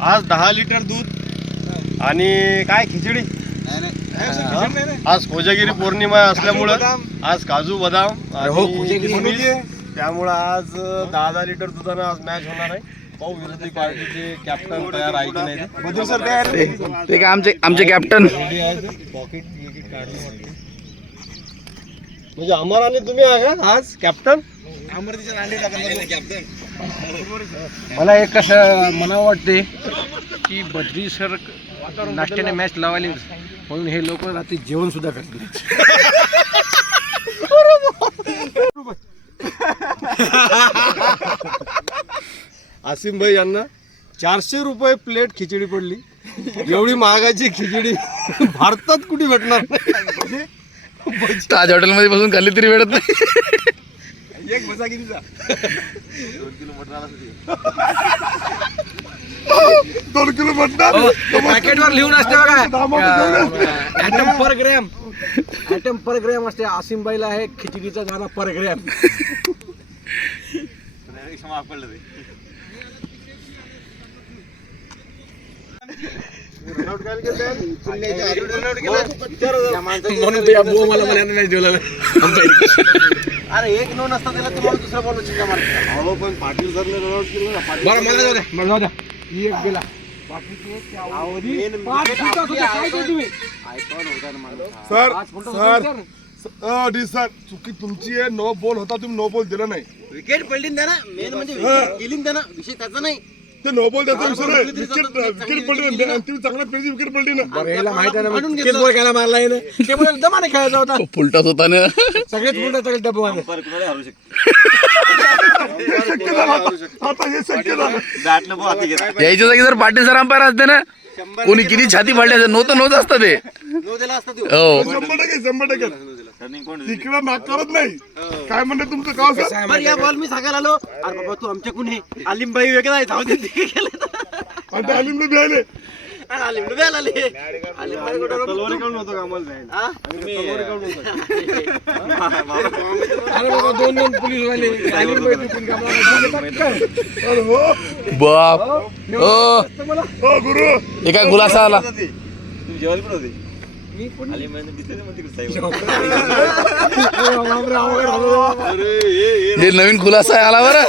आज 10 लिटर दूध आणि काय खिचडी. आज कोजागिरी पौर्णिमा असल्यामुळं आज काजू बदाम आणि किसमिस, त्यामुळं आज 10 लिटर दुधानं आज मॅच होणार आहे. पाहू विरोधी पार्टीचे कॅप्टन तयार आहे की नाही ते काय आमचे कॅप्टन. पॉकेट काढलं म्हणजे अमराने तुम्ही आहे का आज कॅप्टन. मला एक कसं म्हणावं वाटते की बद्री सर नाश्त्याने मॅच लावायला म्हणून हे लोक रात्री जेवण सुद्धा करतात. आसिम भाई यांना 400 रुपये प्लेट खिचडी पडली. एवढी महागाची खिचडी भारतात कुठे भेटणार नाही. ताज हॉटेलमध्ये बसून खाल्ली तरी भेटत नाही. एक बसा कितीचा 2 किलो मटण पॅकेटवर लिहून असते बघा, ॲटम पर ग्रॅम असते. आसिमबाईला आहे खिचडीचा दाना पर ग्रॅम. म्हणून ते मला नाही दिलं. अरे एक नोन असता त्याला तुम्हाला दुसरा बॉल चिक्का मारतो. हो पण पाटील सरने रनआउट केलं ना. बरं मला जाऊ द्या ही एक गेला. सर चुकी तुमची आहे. नो बॉल होता, तुम्ही नो बॉल दिला नाही. विकेट पडली ना, मेन म्हणजे विकेट गेली ना, विषय त्याचा नाही. ते नो बॉल त्याचा विषय नाही. विकेट पडली आणि तुम्ही चांगल्या पेजी विकेट पडली ना. याला माहिती आहे ना किती बॉल खेळायला मारला आहे ना. ते बॉल दमाने खेळायचा होता. फुलटाच होता ना सगळेच फुलटा सगळे डब्बा. आता हे शक्य झालं. यायच्या जागी जर पाटील सर अंपायर असते ना, कोणी किती छाती फाडल्याचं नव्हतं असतं ते. हो 100% तिकडे नाकारत नाही. काय म्हणते तुमचं गाव सर. बरं या बॉल मी सांगायला आलो. अरे बाबा तू आमच्याकडून हे आलिमबाई वेगळा आहे, जाऊ दे ते केलं. आणि ते अलिमला बी आले. आलिमला वेळ आले. आलिमबाई कुठं तलवारी काढून होतो कामाला जाईल. तलवारी काढून होतो. अरे बाबा 2 पोलीस वाले अरे हो बाप. हो गुरु. हे काय खुलासा आला. तुम्ही जेवायला पण होते. हे नवीन खुलासा आला बरं.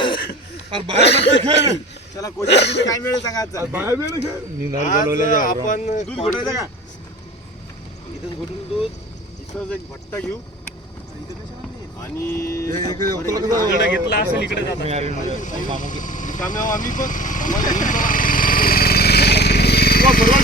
चला कोचिंग काय मिळेल सांगा. आपण दूध घोटायचं का. इथं घोटून दूध इथं एक भट्टा घेऊ आणि घेतला असेल इकडे जाता आम्ही पण सर्वात